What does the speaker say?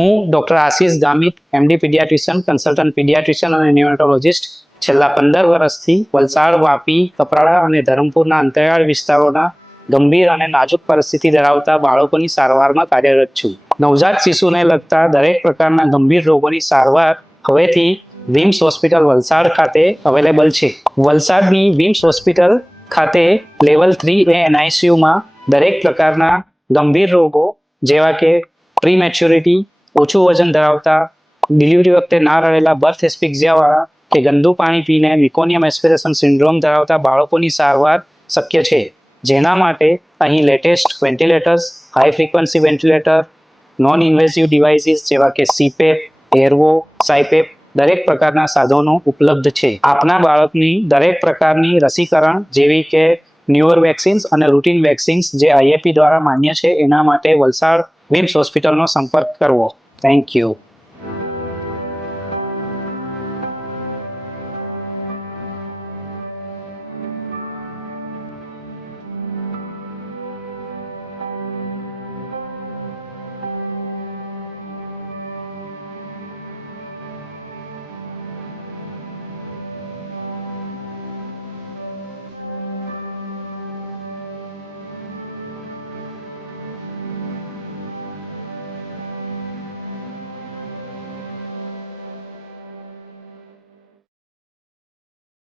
હું doctor Ashish Gamit, MD paediatrician, consultant paediatrician અને neurologist છેલ્લા 15 વર્ષથી વલસાડ, વાપી, કપરાડા અને ધરમપુરના અંતરિયાળ વિસ્તારોના ગંભીર અને નાજુક પરિસ્થિતિ ધરાવતા બાળકોની સારવારમાં કાર્યરત છું. નવજાત શિશુને લગતા દરેક પ્રકારના ગંભીર રોગોની સારવાર હવેથી વિમ્સ હોસ્પિટલ વલસાડ ખાતે અવેલેબલ છે. વલસાડની વિમ્સ હોસ્પિટલ ખાતે લેવલ 3A NICUમાં દરેક પ્રકારના ગંભીર રોગો જેવા કે પ્રીમેચ્યોરિટી, ઓછું વજન ધરાવતા, ડિલિવરી વખતે ના રહેલા બર્થ એસ્ફિક્સિયાવાળા કે ગંદુ પાણી પીને મિકોનિયમ એસ્પિરેશન સિન્ડ્રોમ ધરાવતા બાળકોની સારવાર શક્ય છે. જેના માટે અહીં latest ventilators, high frequency ventilator, non invasive devices જેવા કે CPAP, એરવો, સાયપેપ દરેક પ્રકારના સાધનો ઉપલબ્ધ છે. આપના બાળકની દરેક પ્રકારની રસીકરણ જેવી કે ન્યુઅર વેક્સિન્સ અને રૂટીન વેક્સિન્સ જે IAP દ્વારા માન્ય છે એના માટે વલસાડ વિમ્સ હોસ્પિટલનો સંપર્ક કરવો. Thank you.